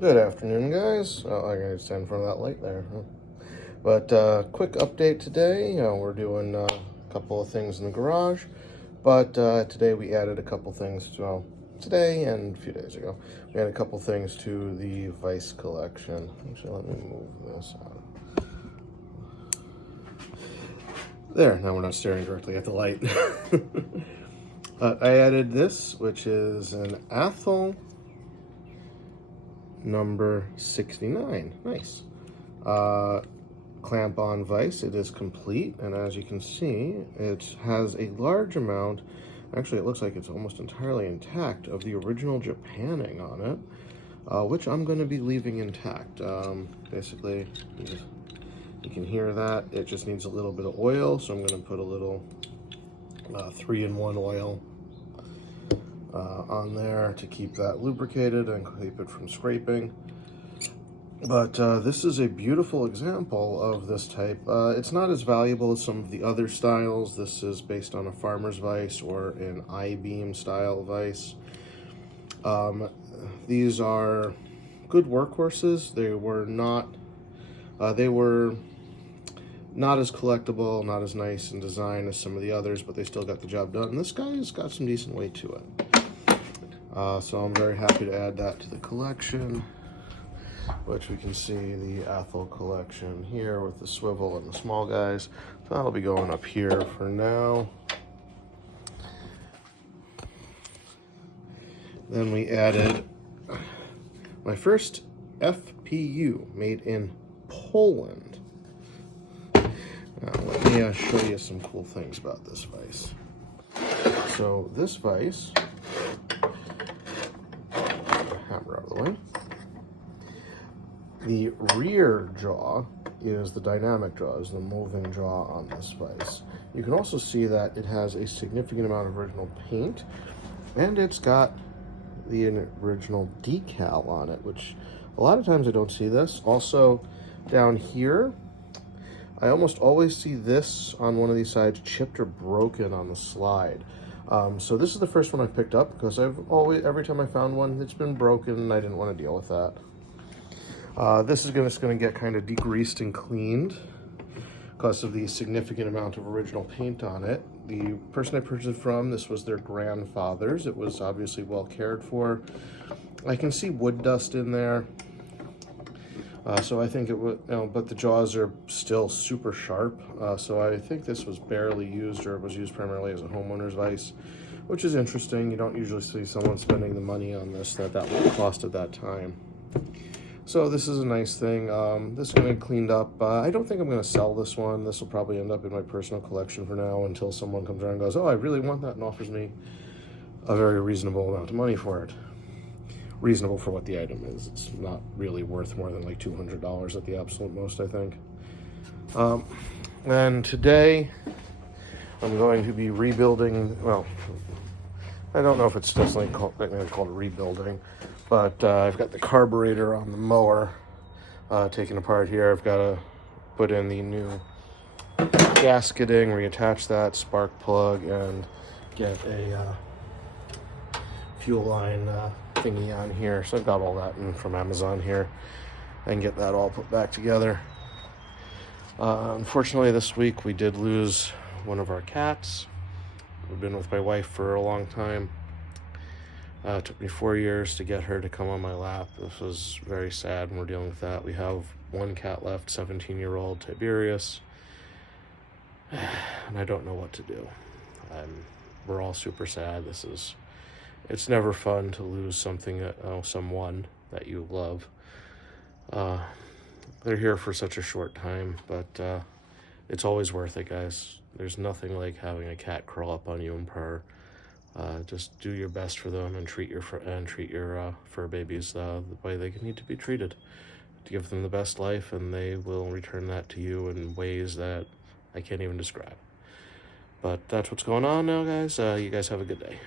Good afternoon, guys. Oh, I gotta stand in front of that light there. Huh? But quick update today. We're doing a couple of things in the garage, but today we added a couple things. Well, today and a few days ago, we had a couple things to the Vice collection. Actually, let me move this out. There. Now we're not staring directly at the light. I added this, which is an Athol number 69. Nice. Clamp on vise. It is complete, and as you can see, it has a large amount, actually it looks like it's almost entirely intact, of the original Japanning on it, which I'm going to be leaving intact. Basically, you can hear that it just needs a little bit of oil, so I'm going to put a little 3-in-1 oil on there to keep that lubricated and keep it from scraping. But this is a beautiful example of this type. It's not as valuable as some of the other styles. This is based on a farmer's vise or an I-beam style vise. These are good workhorses. They were not as collectible, not as nice in design as some of the others, but they still got the job done. And this guy's got some decent weight to it. So I'm very happy to add that to the collection, which we can see the Athol collection here with the swivel and the small guys. So that'll be going up here for now. Then we added my first FPU made in Poland. Now let me show you some cool things about this vise. So this vise, hammer out of the way. The rear jaw is the dynamic jaw, is the moving jaw on this vise. You can also see that it has a significant amount of original paint, and it's got the original decal on it, which a lot of times I don't see this. Also, down here, I almost always see this on one of these sides chipped or broken on the slide. So this is the first one I picked up because every time I found one, it's been broken and I didn't want to deal with that. This is just going to get kind of degreased and cleaned because of the significant amount of original paint on it. The person I purchased it from, this was their grandfather's. It was obviously well cared for. I can see wood dust in there. So I think it would, but the jaws are still super sharp. So I think this was barely used, or it was used primarily as a homeowner's vise, which is interesting. You don't usually see someone spending the money on this that would cost at that time. So this is a nice thing. This is going to be cleaned up. I don't think I'm going to sell this one. This will probably end up in my personal collection for now until someone comes around and goes, oh, I really want that, and offers me a very reasonable amount of money for it. Reasonable for what the item is. It's not really worth more than like $200 at the absolute most, I think. And today I'm going to be rebuilding, well, I don't know if it's technically called rebuilding, but I've got the carburetor on the mower taken apart here. I've got to put in the new gasketing, reattach that, spark plug, and get a fuel line thingy on here. So I've got all that in from Amazon here and get that all put back together. Unfortunately, this week we did lose one of our cats. I've been with my wife for a long time. It took me 4 years to get her to come on my lap. This was very sad, and we're dealing with that. We have one cat left, 17-year-old Tiberius, and I don't know what to do. We're all super sad. It's never fun to lose someone that you love. They're here for such a short time, but it's always worth it, guys. There's nothing like having a cat curl up on you and purr. Just do your best for them and treat your fur babies the way they need to be treated. To give them the best life, and they will return that to you in ways that I can't even describe. But that's what's going on now, guys. You guys have a good day.